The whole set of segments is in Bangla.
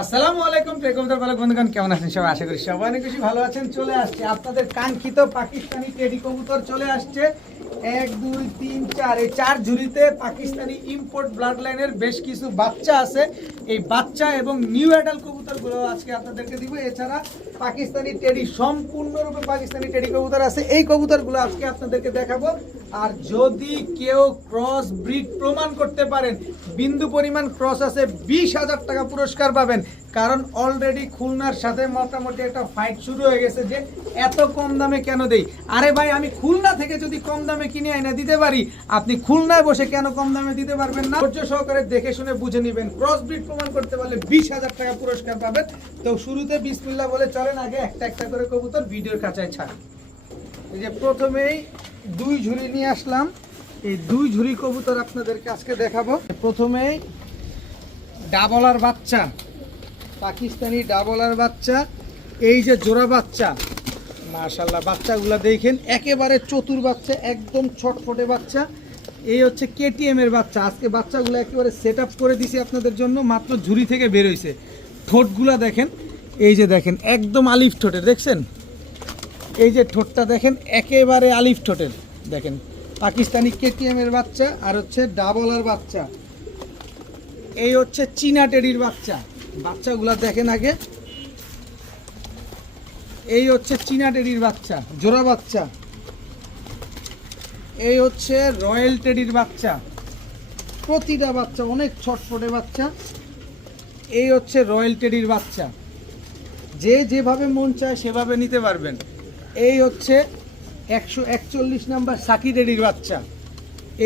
আসসালামু আলাইকুম প্রেক্ষকদের ভালো বন্ধুগণ, কেমন আছেন সবাই? আশা করি সবাই অনেক বেশি ভালো আছেন। চলে আসছে আপনাদের কাঙ্ক্ষিত পাকিস্তানি টেডি কবুতর, চলে আসছে 1 2 3 4 এই 4 ঝুড়িতে পাকিস্তানি ইম্পোর্ট ব্লাড লাইনের বেশ কিছু বাচ্চা আছে। এই বাচ্চা এবং নিউ অ্যাডাল্ট কবুতরগুলো আজকে আপনাদেরকে দিব। এছাড়া পাকিস্তানি টেডি, সম্পূর্ণরূপে পাকিস্তানি টেডি কবুতর আছে, এই কবুতরগুলো আজকে আপনাদেরকে দেখাবো। আর যদি কেউ ক্রস ব্রিড প্রমাণ করতে পারেন, বিন্দু পরিমাণ ক্রস আছে, 20,000 টাকা পুরস্কার পাবেন। কারণ অলরেডি খুলনার সাথে মোটামুটি একটা ফাইট শুরু হয়ে গেছে যে এত কম দামে কেন দেই। আরে ভাই, আমি খুলনা থেকে যদি কম দামে কিনে এনে দিতে পারি, আপনি খুলনায় বসে কেন কম দামে দিতে পারবেন না? ধৈর্য সহকারে দেখে শুনে বুঝে নেবেন। ক্রস ব্রিড প্রমাণ করতে পারলে 20,000 টাকা পুরস্কার পাবেন। তো শুরুতে বিসমিল্লাহ বলে চলেন আগে একটা একটা করে কবুতর ভিডিওর কাছায় ছাড়। এই যে প্রথমেই 2 ঝুড়ি নিয়ে আসলাম, এই 2 ঝুড়ি কবুতর আপনাদেরকে আজকে দেখাবো। প্রথমেই ডাবলার বাচ্চা, পাকিস্তানি ডাবলার বাচ্চা, এই যে জোড়া বাচ্চা, মাশাআল্লাহ বাচ্চাগুলো দেখেন, একেবারে চতুর বাচ্চা, একদম ছটফটে বাচ্চা। এই হচ্ছে কেটিএম এর বাচ্চা। আজকে বাচ্চাগুলো একেবারে সেট আপ করে দিছি আপনাদের জন্য, মাত্র ঝুড়ি থেকে বের হয়েছে। ঠোঁটগুলা দেখেন, এই যে দেখেন একদম আলিফ ঠোঁটের, দেখছেন এই যে ঠোঁটটা দেখেন, একেবারে আলিফ ঠোঁটের। দেখেন পাকিস্তানি কেটিএম এর বাচ্চা, আর হচ্ছে ডাবলার বাচ্চা। এই হচ্ছে চীনা টেডির বাচ্চা, বাচ্চাগুলা দেখেন আগে। এই হচ্ছে চীনা টেডির বাচ্চা, জোড়া বাচ্চা। এই হচ্ছে রয়্যাল টেডির বাচ্চা, প্রতিটা বাচ্চা অনেক ছটফটে বাচ্চা। এই হচ্ছে রয়্যাল টেডির বাচ্চা, যে যেভাবে মন চায় সেভাবে নিতে পারবেন। এই হচ্ছে 141 নাম্বার সাকি টেডির বাচ্চা।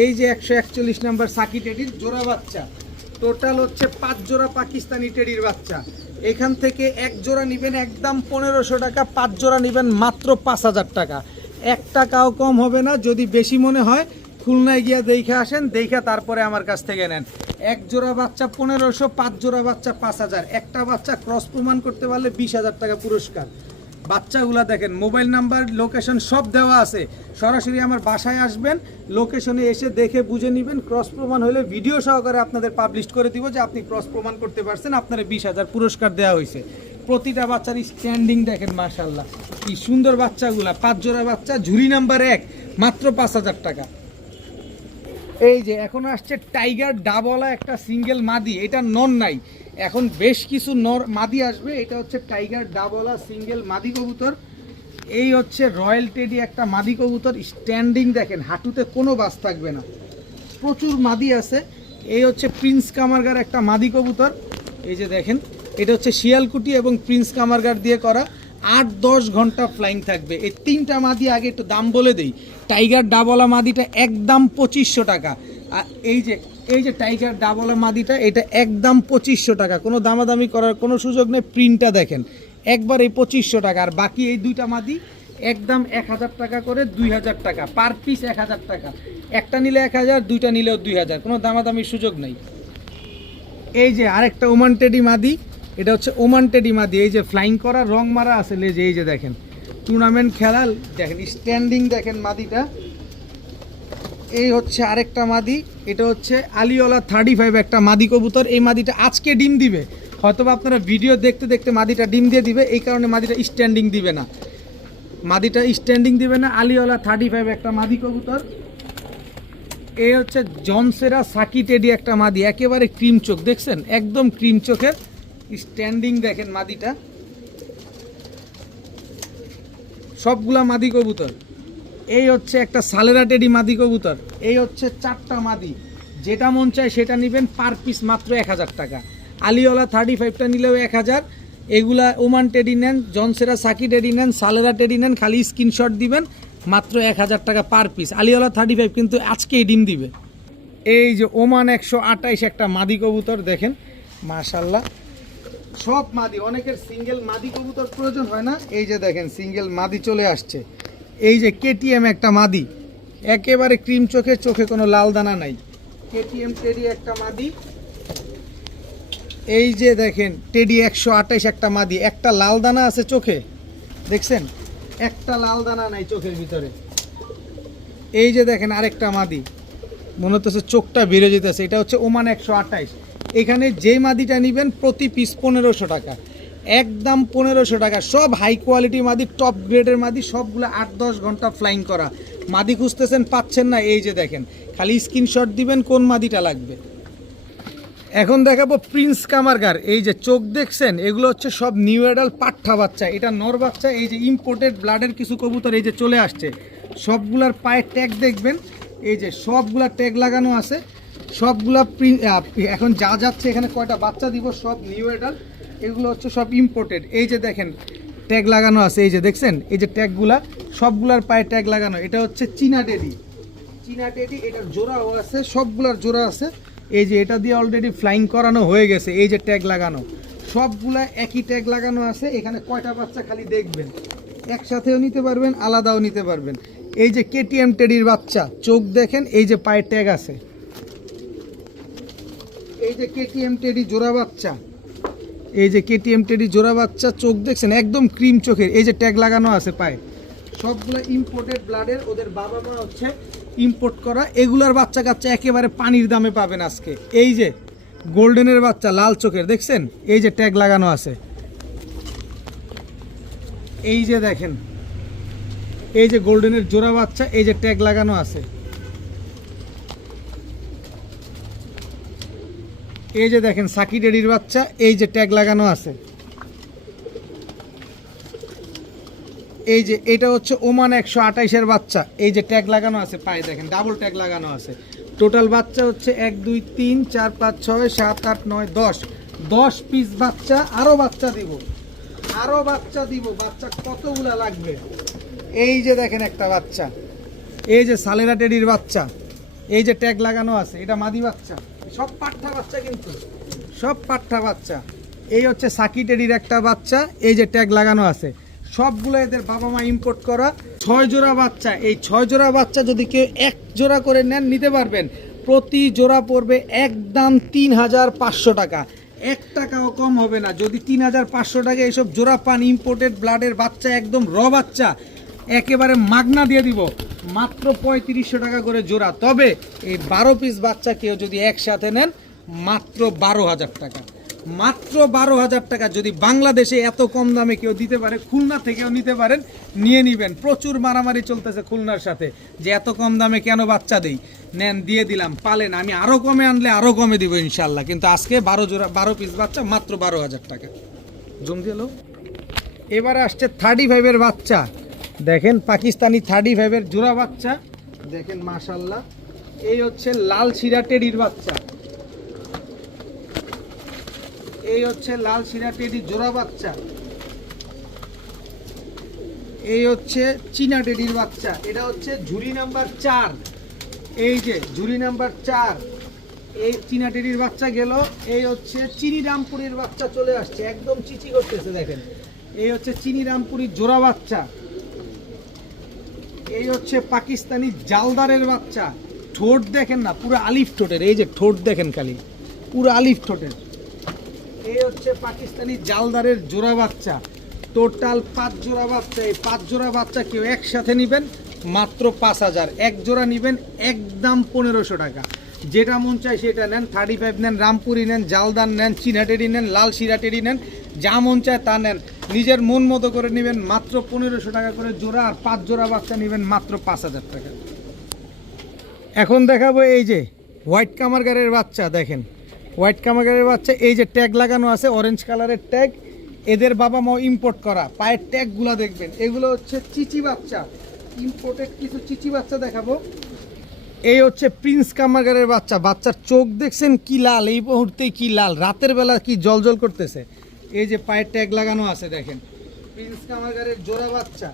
এই যে 141 নাম্বার সাকি টেডির জোড়া বাচ্চা। টোটাল হচ্ছে 5 জোড়া পাকিস্তানি টেডির বাচ্চা। এখান থেকে 1 জোড়া নেবেন একদম 1500 টাকা, 5 জোড়া নেবেন মাত্র 5,000 টাকা। 1 টাকাও কম হবে না। যদি বেশি মনে হয় খুলনায় গিয়া দেখে আসেন, দেখে তারপরে আমার কাছ থেকে নেন। 1 জোড়া বাচ্চা 1500, 5 জোড়া বাচ্চা 5,000। একটা বাচ্চা ক্রস প্রমাণ করতে পারলে 20,000 টাকা পুরস্কার। বাচ্চাগুলা দেখেন, মোবাইল নাম্বার, লোকেশন সব দেওয়া আছে। সরাসরি আমার বাসায় আসবেন, লোকেশনে এসে দেখে বুঝে নেবেন। ক্রস প্রমাণ হলে ভিডিও সহকারে আপনাদের পাবলিশ করে দিব যে আপনি ক্রস প্রমাণ করতে পারছেন, আপনার 20,000 পুরস্কার দেওয়া হয়েছে। প্রতিটা বাচ্চার স্ট্যান্ডিং দেখেন, মাশাআল্লাহ কি সুন্দর বাচ্চাগুলা। 5 জোড়া বাচ্চা, ঝুড়ি নাম্বার 1, মাত্র 5,000 টাকা। এই যে এখন আসছে টাইগার ডাবলা একটা সিঙ্গেল মাদি, এটা নর নাই, এখন বেশ কিছু নর মাদি আসবে। এটা হচ্ছে টাইগার ডাবলা সিঙ্গেল মাদি কবুতর। এই হচ্ছে রয়্যাল টেডি একটা মাদি কবুতর, স্ট্যান্ডিং দেখেন, হাঁটুতে কোনো বাস থাকবে না, প্রচুর মাদি আছে। এই হচ্ছে প্রিন্স কামারগার একটা মাদি কবুতর। এই যে দেখেন, এটা হচ্ছে শিয়ালকুটি এবং প্রিন্স কামারগার দিয়ে করা, 8-10 ঘন্টা ফ্লাইং থাকবে। এই 3টা মাদি আগে একটু দাম বলে দেই। টাইগার ডাবলা মাদিটা একদম 2500 টাকা। আর এই যে টাইগার ডাবলা মাদিটা, এটা একদম 2500 টাকা, কোনো দামাদামি করার কোনো সুযোগ নেই। প্রিন্টটা দেখেন একবার এই 2500 টাকা। আর বাকি এই 2টা মাদি একদম 1000 টাকা করে, 2000 টাকা পার পিস, 1000 টাকা। একটা নিলে 1000, 2টা নিলেও 2000, কোনো দামাদামির সুযোগ নেই। এই যে আরেকটা ওমান টেডি মাদি, এটা হচ্ছে ওমান টেডি মাদি। এই যে ফ্লাইং করা, রং মারা আছে লেজে। এই যে দেখেন টুর্নামেন্ট খেলাল, দেখেন স্ট্যান্ডিং দেখেন মাদিটা। এই হচ্ছে আরেকটা মাদি, এটা হচ্ছে আলিওলা 35 একটা মাদি কবুতর। এই মাদিটা আজকে ডিম দিবে, হয়তো আপনারা ভিডিও দেখতে দেখতে মাদিটা ডিম দিয়ে দিবে, এই কারণে মাদিটা স্ট্যান্ডিং দিবে না, মাদিটা স্ট্যান্ডিং দিবে না। আলিওলা 35 একটা মাদি কবুতর। এই হচ্ছে জনসেরা সাকি টেডি একটা মাদি, একেবারে ক্রিম চোখ, দেখছেন একদম ক্রিম চোখের, স্ট্যান্ডিং দেখেন মাদিটা। সবগুলা মাদি কবুতর। এই হচ্ছে একটা সালেরা টেডি মাদি কবুতর। এই হচ্ছে 4টা মাদি, যেটা মন চায় সেটা নেবেন, পার পিস মাত্র 1000 টাকা। আলিওলা 35টা নিলেও 1000। এগুলা ওমান টেডি নেন, জনসেরা সাকি টেডি নেন, সালেরা টেডি নেন, খালি স্ক্রিনশট দিবেন, মাত্র 1000 টাকা পার পিস। আলিওলা 35 কিন্তু আজকেই ডিম দিবে। এই যে ওমান 128 একটা মাদি কবুতর, দেখেন মাশাআল্লাহ সব মাদি। অনেকের সিঙ্গেল মাদি কবুতর প্রয়োজন হয় না, এই যে দেখেন সিঙ্গেল মাদি চলে আসছে। এই যে কেটিএম একটা মাদি, একেবারে ক্রিম চোখে, চোখে কোনো লাল দানা নাই, কেটিএম টেডি একটা মাদি। এই যে দেখেন টেডি 128 একটা মাদি, একটা লাল দানা আছে চোখে, দেখছেন একটা লাল দানা নাই চোখের ভিতরে। এই যে দেখেন আরেকটা মাদি, মনে হচ্ছে চোখটা বেড়ে যেতেছে, এটা হচ্ছে ওমান 128। এখানে যে মাদিটা নেবেন প্রতি পিস 1500 টাকা, একদম 1500 টাকা। সব হাই কোয়ালিটি মাদি, টপ গ্রেডের মাদি, সবগুলো 8-10 ঘন্টা ফ্লাইং করা মাদি। খুঁজতেছেন পাচ্ছেন না, এই যে দেখেন, খালি স্ক্রিনশট দিবেন কোন মাদিটা লাগবে। এখন দেখাবো প্রিন্স কামারগার। এই যে চোখ দেখছেন, এগুলো হচ্ছে সব নিউ অ্যাডাল পাঠা বাচ্চা, এটা নর বাচ্চা। এই যে ইম্পোর্টেড ব্লাডের কিছু কবুতর এই যে চলে আসছে, সবগুলার পায়ের ট্যাগ দেখবেন, এই যে সবগুলা ট্যাগ লাগানো আছে, সবগুলা এখন যা যাচ্ছে এখানে কয়টা বাচ্চা দিব সব নিউ অ্যাডাল, এগুলো হচ্ছে সব ইম্পোর্টেড। এই যে দেখেন ট্যাগ লাগানো আছে, এই যে দেখছেন, এই যে ট্যাগগুলা সবগুলার পায়ে ট্যাগ লাগানো। এটা হচ্ছে চীনা টেডি, চীনা টেডি, এটার জোড়াও আছে, সবগুলার জোড়া আছে। এই যে এটা দিয়ে অলরেডি ফ্লাইং করানো হয়ে গেছে, এই যে ট্যাগ লাগানো, সবগুলা একই ট্যাগ লাগানো আছে। এখানে কয়টা বাচ্চা খালি দেখবেন, একসাথেও নিতে পারবেন, আলাদাও নিতে পারবেন। এই যে কেটিএম টেডির বাচ্চা, চোখ দেখেন, এই যে পায়ে ট্যাগ আছে। এই যে কেটিএম টেডি জোড়া বাচ্চা, এই যে কেটিএম টেডি জোড়া বাচ্চা, চোখ দেখছেন একদম ক্রিম চোখের, এই যে ট্যাগ লাগানো আছে পায়ে। সবগুলো ইম্পোর্টেড ব্লাডের, ওদের বাবা মা হচ্ছে ইম্পোর্ট করা। এগুলার বাচ্চা কাচ্চা একেবারে পানির দামে পাবেন আজকে। এই যে গোল্ডেনের বাচ্চা লাল চোখের দেখছেন, এই যে ট্যাগ লাগানো আছে। এই যে দেখেন, এই যে গোল্ডেনের জোড়া বাচ্চা, এই যে ট্যাগ লাগানো আছে। এই যে দেখেন সাকি ডেডির বাচ্চা, এই যে ট্যাগ লাগানো আছে। এই যে এটা হচ্ছে ওমান 128-এর বাচ্চা, এই যে ট্যাগ লাগানো আছে পায়ে, দেখেন ডাবল ট্যাগ লাগানো আছে। টোটাল বাচ্চা হচ্ছে 1 2 3 4 5 6 7 8 9 10 পিস বাচ্চা। আরও বাচ্চা দিব, আরও বাচ্চা দিব। বাচ্চা কতগুলা লাগবে? এই যে দেখেন একটা বাচ্চা, এই যে সালেরা টেডির বাচ্চা, এই যে ট্যাগ লাগানো আছে, এটা মাদি বাচ্চা, সব পাঠা বাচ্চা, কিন্তু সব পাঠা বাচ্চা। এই হচ্ছে সাকি টেডির একটা বাচ্চা, এই যে ট্যাগ লাগানো আছে। সবগুলো এদের বাবা মা ইম্পোর্ট করা। 6 জোড়া বাচ্চা, এই 6 জোড়া বাচ্চা যদি কেউ 1 জোড়া করে নেন নিতে পারবেন। প্রতি জোড়া পড়বে একদম 3500 টাকা, 1 টাকাও কম হবে না। যদি 3500 টাকা এইসব জোড়া পান, ইম্পোর্টেড ব্লাডের বাচ্চা, একদম র বাচ্চা, একেবারে মাগনা দিয়ে দিব, মাত্র 3500 টাকা করে জোড়া। তবে এই 12 পিস বাচ্চা কেউ যদি একসাথে নেন মাত্র 12,000 টাকা, মাত্র 12,000 টাকা। যদি বাংলাদেশে এত কম দামে কেউ দিতে পারে, খুলনা থেকেও নিতে পারেন, নিয়ে নিবেন। প্রচুর মারামারি চলতেছে খুলনার সাথে যে এত কম দামে কেন বাচ্চা দেই, নেন দিয়ে দিলাম, পালেন। আমি আরও কমে আনলে আরও কমে দিব ইনশাল্লাহ, কিন্তু আজকে 12 পিস বাচ্চা মাত্র 12,000 টাকা। জম দিয়ে লো। এবারে আসছে 35-এর বাচ্চা, দেখেন পাকিস্তানি 35-এর জোড়া বাচ্চা, দেখেন মাশাল্লাহ। এই হচ্ছে লাল শিরা টেডির বাচ্চা, এই হচ্ছে লাল শিরা টেডি জোড়া বাচ্চা। এই হচ্ছে চীনা টেডির বাচ্চা, এটা হচ্ছে ঝুড়ি নাম্বার 4, এই যে ঝুড়ি নাম্বার 4, এই চীনা টেডির বাচ্চা গেল। এই হচ্ছে চিনি রামপুরির বাচ্চা চলে আসছে, একদম চিচি করতেছে, দেখেন। এই হচ্ছে চিনি রামপুরির জোড়া বাচ্চা। এই হচ্ছে পাকিস্তানি জালদারের বাচ্চা, ঠোঁট দেখেন না, পুরো আলিফ ঠোঁটের, এই যে ঠোঁট দেখেন খালি, পুরো আলিফ ঠোঁটের। এই হচ্ছে পাকিস্তানি জালদারের জোড়া বাচ্চা। টোটাল 5 জোড়া বাচ্চা। এই 5 জোড়া বাচ্চা কেউ একসাথে নেবেন মাত্র 5000, 1 জোড়া নেবেন একদম 1500 টাকা। যেটা মন চায় সেটা নেন, 35 নেন, রামপুরি নেন, জালদার নেন, চীনা টেডি নেন, লাল শিরা টেডি নেন, যা মন চায় তা নেন। নিজের মন মতো করে নেবেন, মাত্র 1500 টাকা করে জোড়া। আর 5 জোড়া বাচ্চা নেবেন মাত্র 5000 টাকা। এখন দেখাবো এই যে হোয়াইট কামারগারের বাচ্চা, দেখেন হোয়াইট কামারগারের বাচ্চা, এই যে ট্যাগ লাগানো আছে, অরেঞ্জ কালারের ট্যাগ, এদের বাবা মা ইম্পোর্ট করা। পায়ের ট্যাগগুলো দেখবেন, এগুলো হচ্ছে চিচি বাচ্চা, ইম্পোর্টেড কিছু চিচি বাচ্চা দেখাবো। এই হচ্ছে প্রিন্স কামারগারের বাচ্চা, বাচ্চার চোখ দেখছেন কি লাল, এই মুহূর্তেই কি লাল, রাতের বেলা কি জলজল করতেছে। এই যে পায়ের ট্যাগ লাগানো আছে, দেখেন প্রিন্স কামারগারের জোড়া বাচ্চা।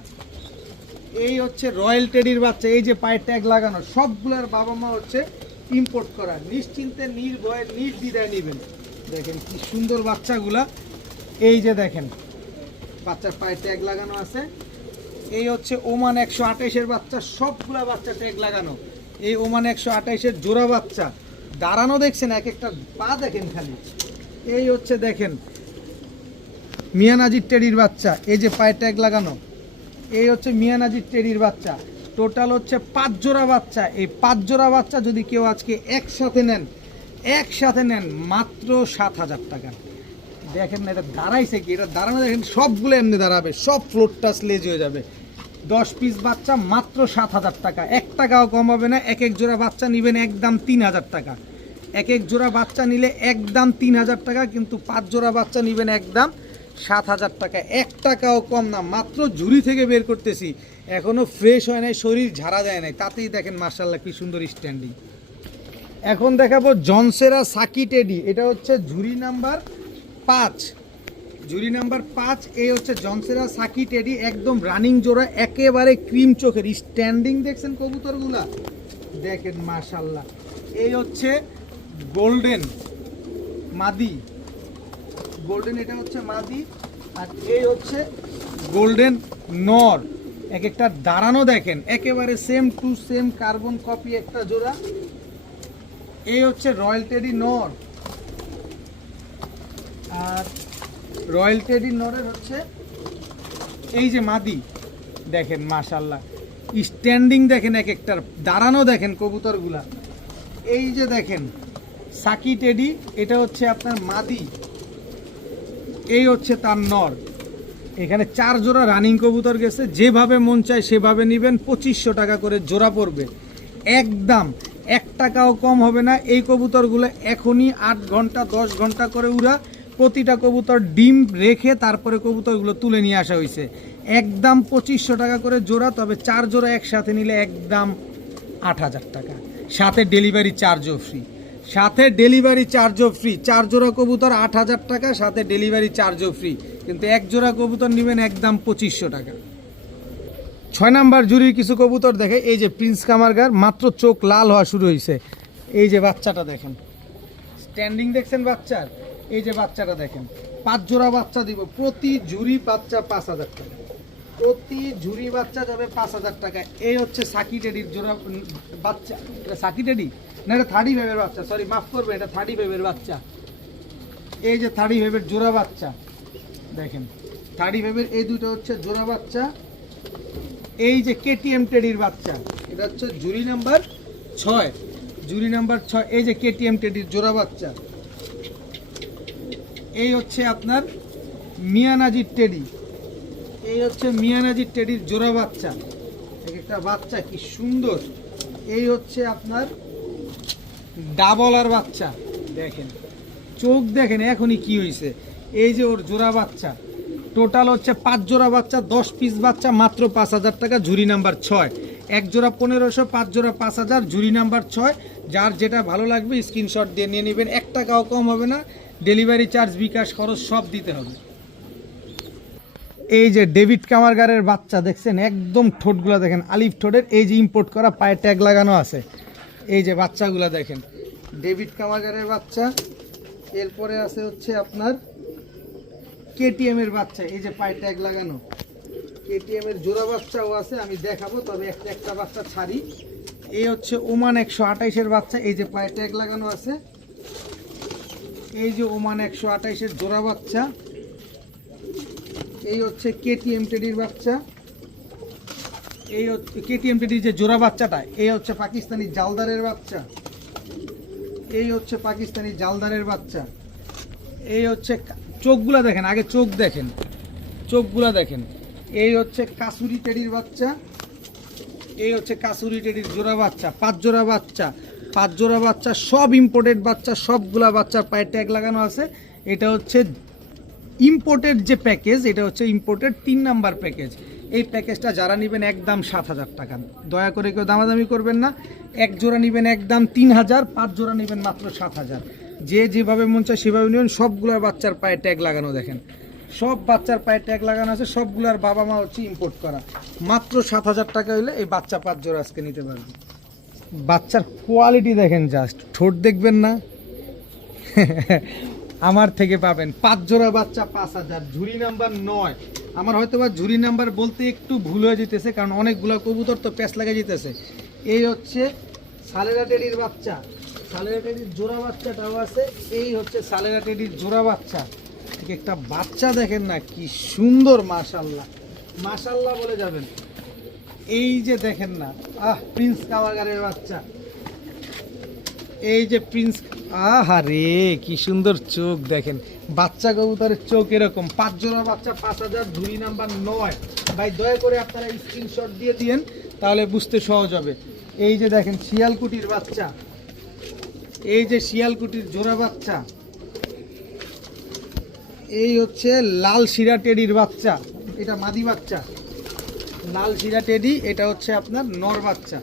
এই হচ্ছে রয়্যাল টেডির বাচ্চা, এই যে পায়ের ট্যাগ লাগানো। সবগুলোর বাবা মা হচ্ছে ইম্পোর্ট করা, নিশ্চিন্তে নির্ভয়ে নির্দ্বিধায় নেবেন। দেখেন কি সুন্দর বাচ্চাগুলা, এই যে দেখেন বাচ্চার পায়ে ট্যাগ লাগানো আছে। এই হচ্ছে ওমান 128-এর বাচ্চা, সবগুলা বাচ্চা ট্যাগ লাগানো। এই ওমান 128-এর জোড়া বাচ্চা, দাঁড়ানো দেখছেন, এক একটা পা দেখেন খালি। এই হচ্ছে দেখেন মিয়ানাজির টেডির বাচ্চা, এই যে পায়ে ট্যাগ লাগানো। এই হচ্ছে মিয়ানাজির টেডির বাচ্চা। টোটাল হচ্ছে 5 জোড়া বাচ্চা। এই 5 জোড়া বাচ্চা যদি কেউ আজকে একসাথে নেন একসাথে নেন মাত্র 7,000 টাকা। দেখেন না এটা দাঁড়াইছে কি, এটা দাঁড়ানো দেখেন সবগুলো এমনি দাঁড়াবে, সব ফ্লোরটা স্লেজ হয়ে যাবে। 10 পিস বাচ্চা মাত্র 7,000 টাকা, 1 টাকাও কম হবে না। এক এক জোড়া বাচ্চা নেবেন একদম 3,000 টাকা, এক এক জোড়া বাচ্চা নিলে একদম 3,000 টাকা, কিন্তু 5 জোড়া বাচ্চা নেবেন একদম 7,000 টাকা, 1 টাকাও কম না। মাত্র ঝুড়ি থেকে বের করতেছি, এখনো ফ্রেশ হয় নাই, শরীর ঝাড়া দেয় নাই, তাতেই দেখেন মাশাআল্লাহ কি সুন্দর স্ট্যান্ডিং। এখন দেখাবো জনসেরা সাকি টেডি, এটা হচ্ছে ঝুড়ি নাম্বার 5, ঝুড়ি নাম্বার 5। এই হচ্ছে জনসেরা সাকি টেডি, একদম রানিং জোড়া, একেবারে ক্রিম চোখের স্ট্যান্ডিং। দেখছেন কবুতরগুলা, দেখেন মাশাআল্লাহ। এই হচ্ছে গোল্ডেন মাদি, গোল্ডেন এটা হচ্ছে মাদি, আর এই হচ্ছে গোল্ডেন নর। এক একটা দাঁড়ানো দেখেন একেবারে same to same carbon copy একটা জোড়া। এই হচ্ছে রয়্যাল টেডি নর, আর রয়্যাল টেডি নরের হচ্ছে এই যে মাদি। দেখেন মাশাআল্লাহ স্ট্যান্ডিং দেখেন, এক একটার দাঁড়ানো দেখেন কবুতরগুলা। এই যে দেখেন সাকি টেডি, এটা হচ্ছে আপনার মাদি, এই হচ্ছে তার নর। এখানে 4 জোড়া রানিং কবুতর গেছে, যেভাবে মন চায় সেভাবে নেবেন। 2500 টাকা করে জোড়া পড়বে, একদম 1 টাকাও কম হবে না। এই কবুতরগুলো এখনই 8 ঘন্টা 10 ঘন্টা করে উড়া, প্রতিটা কবুতর ডিম রেখে তারপরে কবুতরগুলো তুলে নিয়ে আসা হয়েছে। একদম 2500 টাকা করে জোড়া, তবে 4 জোড়া একসাথে নিলে একদম 8,000 টাকা, সাথে ডেলিভারি চার্জও ফ্রি, সাথে ডেলিভারি চার্জও ফ্রি। 4 জোড়া কবুতর 8,000 টাকা, সাথে ডেলিভারি চার্জও ফ্রি, কিন্তু 1 জোড়া কবুতর নেবেন একদম 2500 টাকা। 6 নাম্বার জুড়ির কিছু কবুতর দেখে, এই যে প্রিন্স কামারগার, মাত্র চোখ লাল হওয়া শুরু হয়েছে। এই যে বাচ্চাটা দেখেন, স্ট্যান্ডিং দেখছেন বাচ্চার, এই যে বাচ্চাটা দেখেন। 5 জোড়া বাচ্চা দিব, প্রতি ঝুড়ি বাচ্চা 5,000 টাকা, প্রতি ঝুড়ি বাচ্চা যাবে 5,000 টাকা। এই হচ্ছে সাকি টেডির জোড়া বাচ্চা, এটা সাকি টেডি না, এটা 35 এর বাচ্চা, সরি মাফ করবে, এটা 35 এর বাচ্চা। এই যে 35 এর জোড়া বাচ্চা দেখেন, 35 এর এই দুটো হচ্ছে জোড়া বাচ্চা। এই যে কেটিএম টেডির বাচ্চা, এটা হচ্ছে জুড়ি নাম্বার 6, জুড়ি নাম্বার 6। এই যে কেটিএম টেডির জোড়া বাচ্চা। এই হচ্ছে আপনার মিয়ানাজির টেডি, এই হচ্ছে মিয়ানাজির টেডির জোড়া বাচ্চা, এক একটা বাচ্চা কি সুন্দর। এই হচ্ছে আপনার ডাবলার বাচ্চা, দেখেন চোখ দেখেন এখনই কি হয়েছে। এই যে ওর জোড়া বাচ্চা, টোটাল হচ্ছে 5 জোড়া বাচ্চা, 10 পিস বাচ্চা, মাত্র 5,000 টাকা, ঝুড়ি নাম্বার 6। 1 জোড়া 1500, 5 জোড়া 5,000, ঝুড়ি নাম্বার 6। যার যেটা ভালো লাগবে স্ক্রিনশট দিয়ে নিয়ে নেবেন, 1 টাকাও কম হবে না, ডেলিভারি চার্জ বিকাশ খরচ সব দিতে হবে। এই যে ডেভিড কামারগারের বাচ্চা দেখছেন, একদম ঠোঁটগুলো দেখেন আলিফ ঠোঁটের, এই যে ইম্পোর্ট করা, পায়ে ট্যাগ লাগানো আছে। এই যে বাচ্চাগুলো দেখেন, ডেভিড কামারগারের বাচ্চা। এরপরে আছে হচ্ছে আপনার কেটিএম এর বাচ্চা, এই যে পায়ে ট্যাগ লাগানো, কেটিএম এর জোড়া বাচ্চাও আছে, আমি দেখাবো, তবে একটা বাচ্চা ছাড়ি। এই হচ্ছে ওমান 128 এর বাচ্চা, এই যে পায়ে ট্যাগ লাগানো আছে। এই যে ওমান 128 এর জোড়া বাচ্চা। এই হচ্ছে কেটিএম টেডির বাচ্চা, এই হচ্ছে কেটিএম টেডির যে জোড়া বাচ্চাটা। এই হচ্ছে পাকিস্তানি জালদারের বাচ্চা, এই হচ্ছে পাকিস্তানি জালদারের বাচ্চা। এই হচ্ছে চোখগুলা দেখেন, আগে চোখ দেখেন, চোখগুলা দেখেন। এই হচ্ছে কাসুরি টেডির বাচ্চা, এই হচ্ছে কাসুরি টেডির জোড়া বাচ্চা। 5 জোড়া বাচ্চা, 5 জোড়া বাচ্চা, সব ইম্পোর্টেড বাচ্চা, সবগুলা বাচ্চার পায়ে ট্যাগ লাগানো আছে। এটা হচ্ছে ইম্পোর্টেড যে প্যাকেজ, এটা হচ্ছে ইম্পোর্টেড 3 নাম্বার প্যাকেজ। এই প্যাকেজটা যারা নেবেন একদম 7,000 টাকা, দয়া করে কেউ দামাদামি করবেন না। 1 জোড়া নেবেন একদম 3,000, 5 জোড়া নেবেন মাত্র 7,000। যে যেভাবে মন চায় সেভাবে নেবেন। সবগুলোর বাচ্চার পায়ে ট্যাগ লাগানো দেখেন, সব বাচ্চার পায়ে ট্যাগ লাগানো আছে, সবগুলোর বাবা মা হচ্ছে ইম্পোর্ট করা। মাত্র 7,000 টাকা হলে এই বাচ্চা 5 জোড়া আজকে নিতে পারবেন। বাচ্চার কোয়ালিটি দেখেন, জাস্ট ঠোঁট দেখবেন না, আমার থেকে পাবেন। 5 জোড়া বাচ্চা 5,000, ঝুড়ি নাম্বার 9। আমার হয়তো বা ঝুড়ি নাম্বার বলতে একটু ভুল হয়ে যেতেছে, কারণ অনেকগুলো কবুতর তো প্যাঁচ লাগা যেতেছে। এই হচ্ছে সালেরা টেডির বাচ্চা, সালেরা টেডির জোড়া বাচ্চাটাও আছে। এই হচ্ছে সালেরা টেডির জোড়া বাচ্চা, একটা বাচ্চা দেখেন না কি সুন্দর, মাশাল্লাহ মাশাল্লাহ বলে যাবেন। এই যে দেখেন না, প্রিন্স কামারগারের বাচ্চা, এই যে প্রিন্স, আহারে কি সুন্দর চোখ দেখেন, বাচ্চা কবুতরের চোখ এরকম। 5 জোড়া বাচ্চা 5000, ঝুড়ি নাম্বার 9। ভাই দয়া করে আপনারা স্ক্রিনশট দিয়ে দিয়েন, তাহলে বুঝতে সহজ হবে। এই যে দেখেন শিয়ালকুটির বাচ্চা, এই যে শিয়ালকুটির জোড়া বাচ্চা। এই হচ্ছে লাল শিরা টেডির বাচ্চা, এটা মাদি বাচ্চা। লাল শিরা টেডি, এটা হচ্ছে আপনার নর বাচ্চা।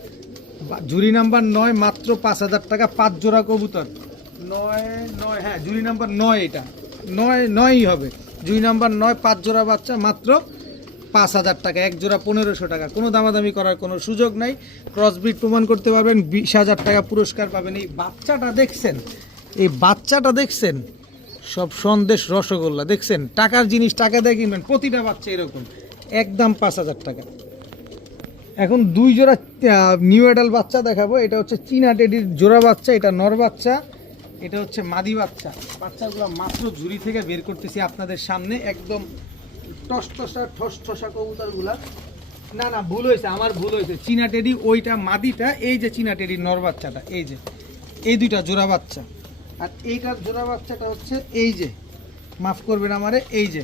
ঝুড়ি নাম্বার 9, মাত্র 5000 টাকা। 5 জোড়া কবুতর, 9 হ্যাঁ ঝুড়ি নাম্বার 9, এটা 9ই হবে। ঝুড়ি নাম্বার 9, 5 জোড়া বাচ্চা, মাত্র 5000 টাকা। এক জোড়া 1500 টাকা। কোনো দামাদামি করার কোনো সুযোগ নাই। ক্রসব্রিড প্রমাণ করতে পারবেন, 20000 টাকা পুরস্কার পাবেন। এই বাচ্চাটা দেখছেন, এই বাচ্চাটা দেখছেন, সব সন্দেশ রসগোল্লা দেখছেন। টাকার জিনিস টাকা দিয়ে কিনবেন, প্রতিটা বাচ্চা এরকম, একদম 5000 টাকা। এখন 2 জোড়া নিউ অ্যাডাল্ট বাচ্চা দেখাবো। এটা হচ্ছে চীনা টেডির জোড়া বাচ্চা, এটা নর বাচ্চা, এটা হচ্ছে মাদি বাচ্চা। বাচ্চাগুলো মাত্র ঝুড়ি থেকে বের করতেছি আপনাদের সামনে, একদম টসটসা ঠসঠসা কবুতরগুলা। না না ভুল হয়েছে, আমার ভুল হয়েছে। চীনা টেডি ওইটা মাদিটা, এই যে চীনা টেডির নর বাচ্চাটা, এই যে এই দুইটা জোড়া বাচ্চা। আর এইটার জোড়া বাচ্চাটা হচ্ছে এই যে, মাফ করবেন আমারে, এই যে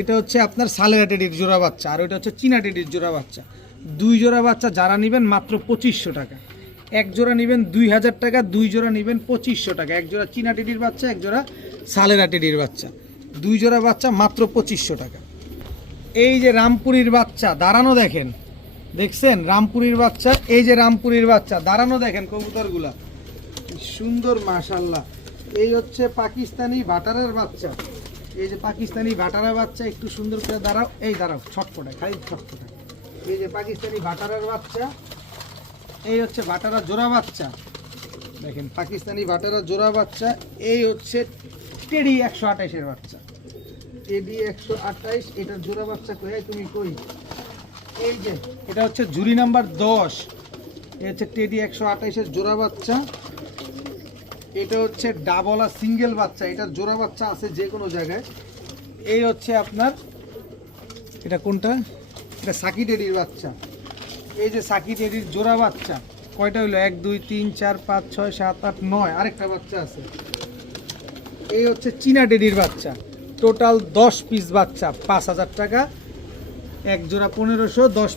এটা হচ্ছে আপনার সালেরা টেডির জোড়া বাচ্চা, আর ওইটা হচ্ছে চীনা টেডির জোড়া বাচ্চা। 2 জোড়া বাচ্চা যারা নেবেন মাত্র 2500 টাকা। এক জোড়া নেবেন 2000 টাকা, 2 জোড়া নেবেন 2500 টাকা। এক জোড়া চীনা টেডির বাচ্চা, এক জোড়া সালেরা টেডির বাচ্চা। 2 জোড়া বাচ্চা মাত্র 2500 টাকা। এই যে রামপুরীর বাচ্চা দাঁড়ানো দেখেন, দেখছেন রামপুরীর বাচ্চা, এই যে রামপুরীর বাচ্চা দাঁড়ানো দেখেন কবুতরগুলা সুন্দর মাশাআল্লাহ। এই হচ্ছে পাকিস্তানি ভাটারের বাচ্চা, এই যে পাকিস্তানি ভাটারা বাচ্চা, একটু সুন্দর করে দাঁড়াও, এই দাঁড়াও ছটফটায়, খালি ছটফটায়। এই যে পাকিস্তানি ভাটারার বাচ্চা, এই হচ্ছে ভাটারা জোড়া বাচ্চা দেখেন, পাকিস্তানি ভাটারা জোড়া বাচ্চা। এই হচ্ছে টেডি 128-এর বাচ্চা, টেডি 128, এটার জোড়া বাচ্চা কই তুমি কই? এই যে এটা হচ্ছে ঝুড়ি নাম্বার 10, এই হচ্ছে টেডি 128-এর জোড়া বাচ্চা। এটা হচ্ছে ডাবল আর সিঙ্গেল বাচ্চা, এটার জোড়া বাচ্চা আছে যে কোনো জায়গায়। এই হচ্ছে আপনার, এটা কোনটা? এটা সাকি টেডির বাচ্চা। এই যে সাকি টেডির জোড়া বাচ্চা কয়টা হলো? 1 2 3 4 5 6 7 8 9, আরেকটা বাচ্চা আছে। এই হচ্ছে চীনা টেডির বাচ্চা, টোটাল 10 পিস বাচ্চা, 5000 টাকা। এক জোড়া 1500, 10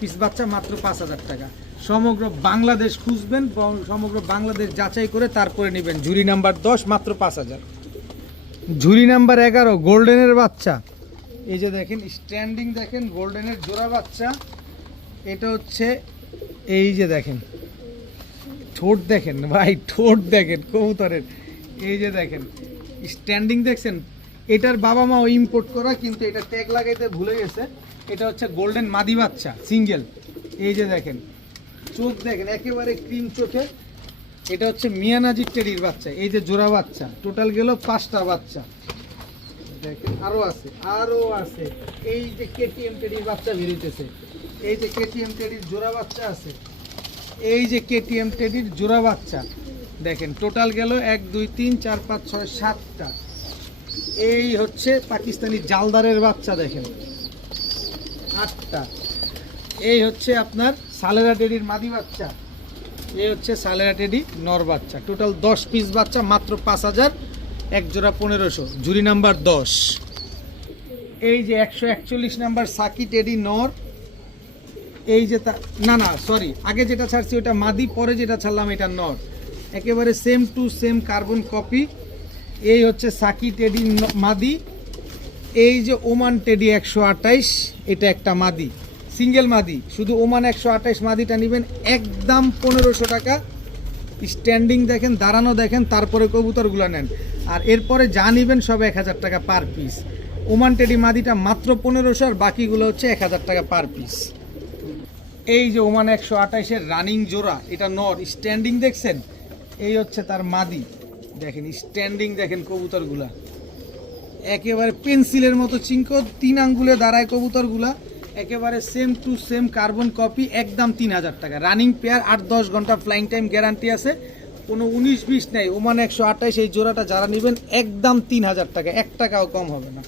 পিস বাচ্চা মাত্র 5000 টাকা। সমগ্র বাংলাদেশ খুঁজবেন, সমগ্র বাংলাদেশ যাচাই করে তারপরে নেবেন। ঝুড়ি নাম্বার 10 মাত্র 5000। ঝুড়ি নাম্বার 11 গোল্ডেনের বাচ্চা, এই যে দেখেন স্ট্যান্ডিং দেখেন, গোল্ডেনের জোড়া বাচ্চা। এটা হচ্ছে এই যে দেখেন ঠোঁট দেখেন ভাই, ঠোঁট দেখেন কবুতরের, এই যে দেখেন স্ট্যান্ডিং দেখছেন। এটার বাবা মাও ইম্পোর্ট করা, কিন্তু এটা ট্যাগ লাগাইতে ভুলে গেছে। এটা হচ্ছে গোল্ডেন মাদি বাচ্চা সিঙ্গেল, এই যে দেখেন চোখ দেখেন একেবারে ক্রিম চোখে। এটা হচ্ছে মিয়ানাজির টেডির বাচ্চা, এই যে জোড়া বাচ্চা। টোটাল গেল 5টা বাচ্চা দেখেন, আরো আছে আরো আছে। এই যে কেটিএম টেডির বাচ্চা বেরিয়েছে, এই যে কেটিএম টেডির জোড়া বাচ্চা আছে, এই যে কেটিএম টেডির জোড়া বাচ্চা দেখেন। টোটাল গেল 1 2 3 4 5 6 7টা। এই হচ্ছে পাকিস্তানি জালদারের বাচ্চা দেখেন 8টা। এই হচ্ছে আপনার সালেরা টেডির মাদি বাচ্চা, এই হচ্ছে সালেরা টেডি নর বাচ্চা। টোটাল 10 পিস বাচ্চা মাত্র 5000, এক জোড়া 1500। ঝুড়ি নাম্বার 10। এই যে 141 নাম্বার সাকি টেডি নর, এই যে না না সরি, আগে যেটা ছাড়ছি ওটা মাদি, পরে যেটা ছাড়লাম এটা নর, একেবারে same to same carbon copy. এই হচ্ছে সাকি টেডি মাদি। এই যে ওমান টেডি 128, এটা একটা মাদি, সিঙ্গেল মাদি, শুধু ওমান 128 মাদিটা নেবেন একদম 1500 টাকা। স্ট্যান্ডিং দেখেন, দাঁড়ানো দেখেন, তারপরে কবুতরগুলো নেন। আর এরপরে যা নেবেন সব 1000 টাকা পার পিস। ওমান টেডি মাদিটা মাত্র 1500, আর বাকিগুলো হচ্ছে 1000 টাকা পার পিস। এই যে ওমান 128-এর রানিং জোড়া, এটা নর, স্ট্যান্ডিং দেখছেন, এই হচ্ছে তার মাদি দেখেন, স্ট্যান্ডিং দেখেন কবুতরগুলা একেবারে পেন্সিলের মতো চিঙ্কো, 3 আঙ্গুলে দাঁড়ায় কবুতরগুলা, একেবারে same to same carbon copy, একদম 3000 টাকা। রানিং পেয়ার, 8-10 ঘন্টা ফ্লাইং টাইম গ্যারান্টি আছে, কোনো 19-20 নেই। ওমান 128 এই জোড়াটা যারা নেবেন একদম 3000 টাকা, 1 টাকাও কম হবে না।